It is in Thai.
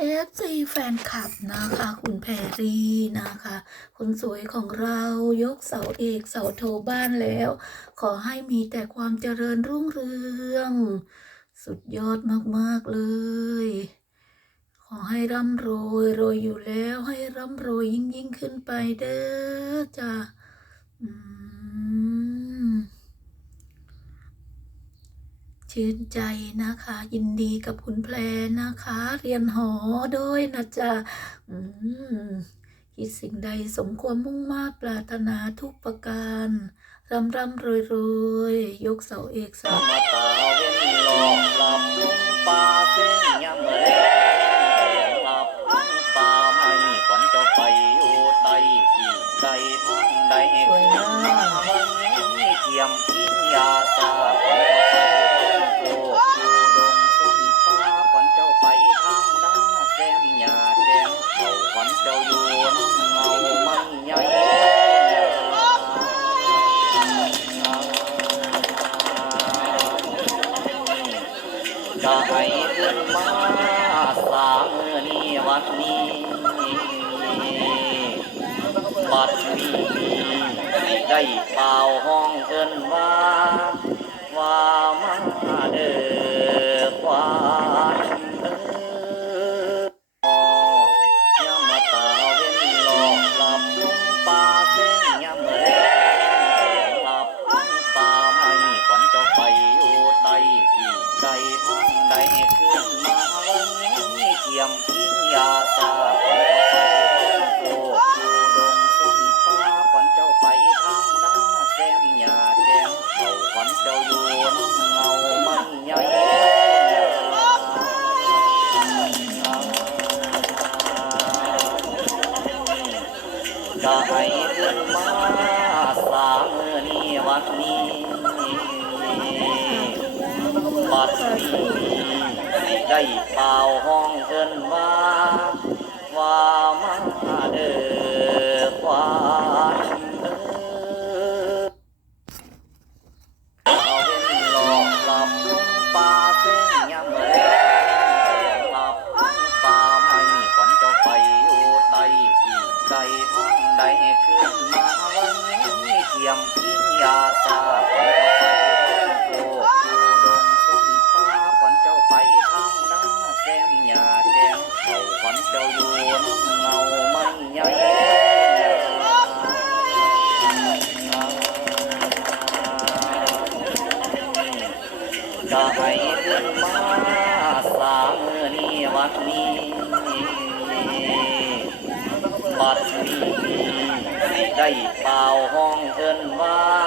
เอฟซีแฟนคลับนะคะ คุณแพรรี่นะคะ คนสวยของเรายกเสาเอกเสาโทบ้านแล้ว ขอให้มีแต่ความเจริญรุ่งเรือง สุดยอดมาก ๆ เลย ขอให้ร่ำรวยรวยอยู่แล้วให้ร่ำรวยยิ่งยิ่งขึ้นไปเด้อจ้ะอืม ชื่นใจนะคะ ยินดีกับคุณแพรนะคะ เรียนหอด้วยนะจ๊ะคิดสิ่งใดสมความมุ่งมา่ปรารถนาทุกประการร่ำร่ำรวยรวยยกเสาเอกเสามาตาเว้นหลอกหลับลงป่าเส้นยามแลงหลับลงป่าไม่ขวัญจะไปอยู่ใต้อีกใดทางใดขึ้นมาวันนี้เกี่ยมกินยาตา ให้ขึ้นมาสามมือนี้วันนี้บัดนี้ได้เป่าห้องเอินว่าว่ามา ยาตาขวัญเจะไปโคกอยู่ดงต้นฟ้าขวัญเจ้าไปทางด้าแซมยาแจมเขาขวัญเจ้าอยู่น้ำเงาไม่ใหญ่จะให้ขึ้นมาสามมือนี้วันนี้บัดนี้ได้เป่าห้องเอินว่ามาเด้อควันเด้อ เอาเว้นหลอกหลับลงป่าเส้นยามแลงหลับลงป่าไม่ขวัญจะไปอยู่ใต้อีกใดทางใดขึ้นมาวันนี้เกี่ยมกินยาตาขวัญจะไป โคกอยู่ดงต้นฟ้าขวัญเจ้าไปทางด้าแซมยา จะให้ขึ้นมาสามมือนี้วัดนี้บัดนี้ได้เป่าห้องเอินว่า